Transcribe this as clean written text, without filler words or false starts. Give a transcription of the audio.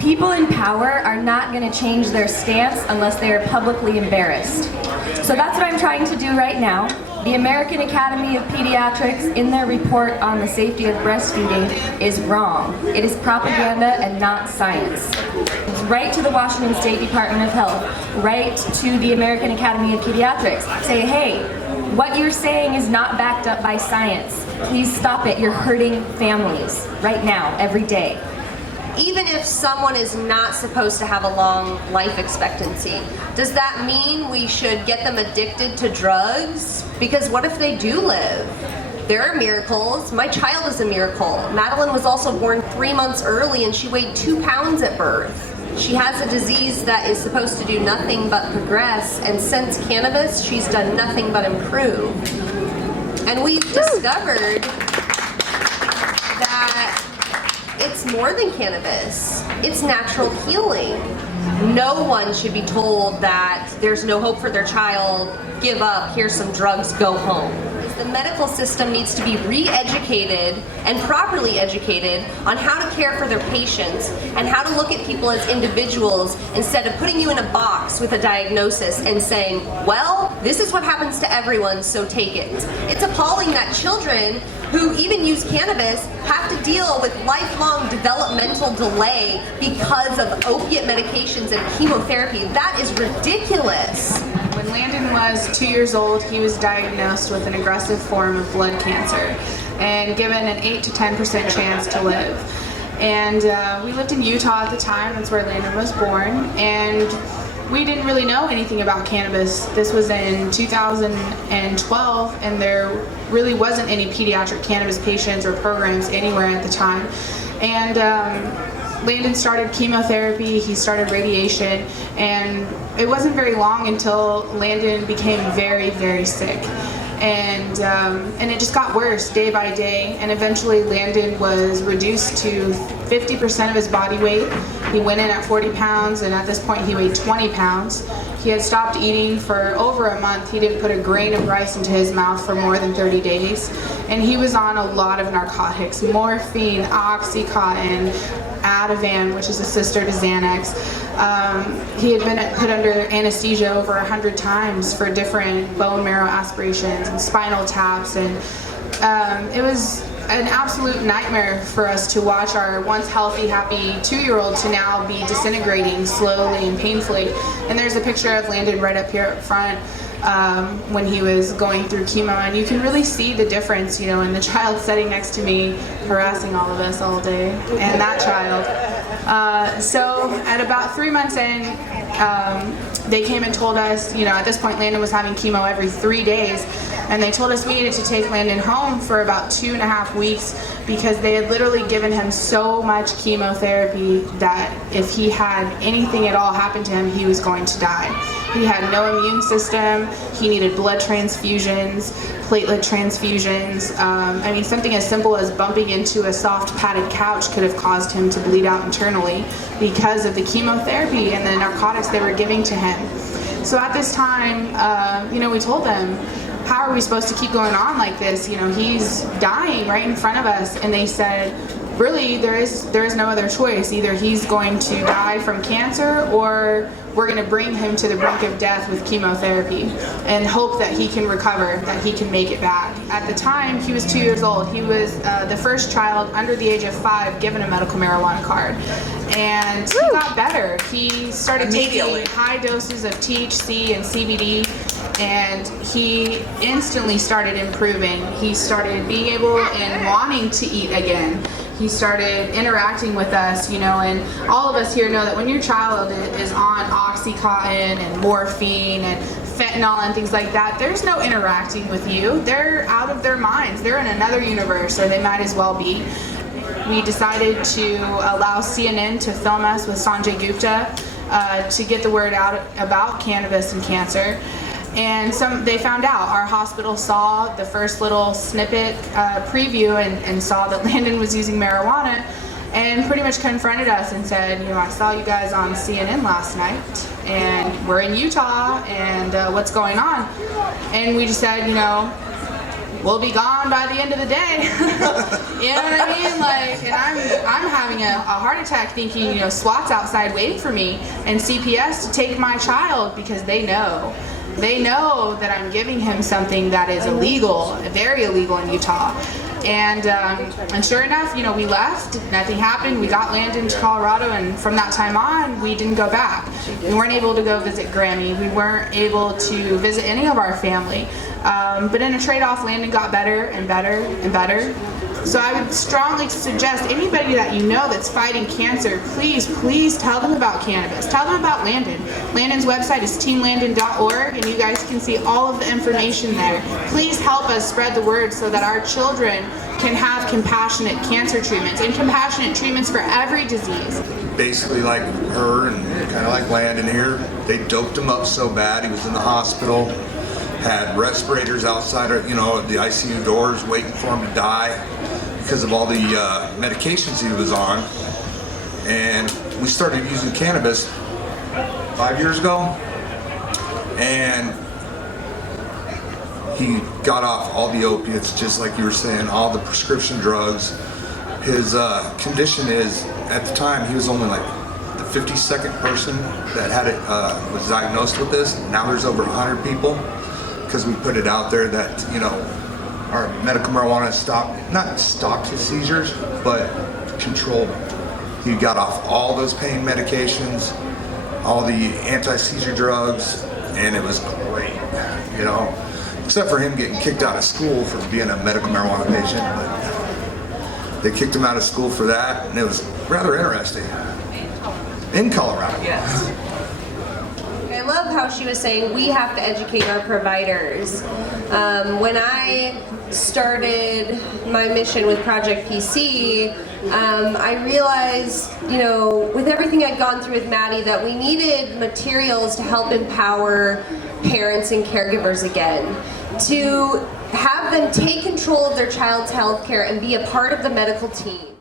People in power are not going to change their stance unless they are publicly embarrassed. So that's what I'm trying to do right now. The American Academy of Pediatrics, in their report on the safety of breastfeeding, is wrong. It is propaganda and not science. Write to the Washington State Department of Health. Write to the American Academy of Pediatrics. Say, hey, what you're saying is not backed up by science. Please stop it. You're hurting families right now, every day. Even if someone is not supposed to have a long life expectancy, does that mean we should get them addicted to drugs? Because what if they do live? There are miracles. My child is a miracle. Madeline was also born 3 months early and she weighed 2 pounds at birth. She has a disease that is supposed to do nothing but progress, and since cannabis, she's done nothing but improve. And we've discovered that it's more than cannabis. It's natural healing. No one should be told that there's no hope for their child, give up, here's some drugs, go home. The medical system needs to be re-educated and properly educated on how to care for their patients and how to look at people as individuals instead of putting you in a box with a diagnosis and saying, well, this is what happens to everyone, so take it. It's appalling that children who even use cannabis have to deal with lifelong developmental delay because of opiate medications and chemotherapy. That is ridiculous. When Landon was 2 years old, he was diagnosed with an aggressive form of blood cancer and given an 8 to 10% chance to live. And we lived in Utah at the time. That's where Landon was born. And we didn't really know anything about cannabis. This was in 2012, and there really wasn't any pediatric cannabis patients or programs anywhere at the time. And Landon started chemotherapy, he started radiation, and it wasn't very long until Landon became very, very sick. And it just got worse day by day, and eventually Landon was reduced to 50% of his body weight. He went in at 40 pounds, and at this point he weighed 20 pounds. He had stopped eating for over a month. He didn't put a grain of rice into his mouth for more than 30 days. And he was on a lot of narcotics: morphine, Oxycontin, Ativan, which is a sister to Xanax. He had been put under anesthesia over 100 times for different bone marrow aspirations and spinal taps, and it was an absolute nightmare for us to watch our once healthy, happy 2-year-old to now be disintegrating slowly and painfully. And there's a picture of Landon right up here up front when he was going through chemo, and you can really see the difference, you know, in the child sitting next to me harassing all of us all day, and that child. So at about 3 months in, they came and told us, you know, at this point Landon was having chemo every 3 days, and they told us we needed to take Landon home for about 2.5 weeks because they had literally given him so much chemotherapy that if he had anything at all happen to him, he was going to die. He had no immune system, he needed blood transfusions, platelet transfusions. I mean, something as simple as bumping into a soft padded couch could have caused him to bleed out internally because of the chemotherapy and the narcotics they were giving to him. So at this time, you know, we told them, how are we supposed to keep going on like this? You know, he's dying right in front of us. And they said, really, there is no other choice. Either he's going to die from cancer, or we're going to bring him to the brink of death with chemotherapy and hope that he can recover, that he can make it back. At the time, he was 2 years old. He was the first child under the age of 5 given a medical marijuana card. And he got better. He started taking high doses of THC and CBD, and he instantly started improving. He started being able and wanting to eat again. He started interacting with us, you know, and all of us here know that when your child is on Oxycontin and morphine and fentanyl and things like that, there's no interacting with you. They're out of their minds. They're in another universe, or they might as well be. We decided to allow CNN to film us with Sanjay Gupta to get the word out about cannabis and cancer. And they found out. Our hospital saw the first little snippet preview and saw that Landon was using marijuana, and pretty much confronted us and said, you know, I saw you guys on CNN last night, and we're in Utah, and what's going on? And we just said, you know, we'll be gone by the end of the day. You know what I mean? Like, and I'm having a heart attack thinking, you know, SWAT's outside waiting for me and CPS to take my child because they know that I'm giving him something that is illegal, very illegal in Utah. And sure enough, you know, we left, nothing happened, we got Landon to Colorado, and from that time on, we didn't go back. We weren't able to go visit Grammy, we weren't able to visit any of our family. But in a trade-off, Landon got better and better and better. So I would strongly suggest anybody that you know that's fighting cancer, please tell them about cannabis. Tell them about Landon. Landon's website is teamlandon.org, and you guys can see all of the information there. Please help us spread the word so that our children can have compassionate cancer treatments and compassionate treatments for every disease. Basically like her and kind of like Landon here, they doped him up so bad he was in the hospital, had respirators outside, you know, the ICU doors waiting for him to die because of all the medications he was on. And we started using cannabis 5 years ago, and he got off all the opiates, just like you were saying, all the prescription drugs. His condition is, at the time, he was only like the 52nd person that had it, was diagnosed with this. Now there's over 100 people, because we put it out there that, you know, our medical marijuana not stopped his seizures, but controlled them. He got off all those pain medications, all the anti-seizure drugs, and it was great, you know, except for him getting kicked out of school for being a medical marijuana patient. But they kicked him out of school for that, and it was rather interesting. In Colorado. Yes. I love how she was saying we have to educate our providers. When I started my mission with Project PC, I realized, you know, with everything I'd gone through with Maddie, that we needed materials to help empower parents and caregivers again, to have them take control of their child's health care and be a part of the medical team.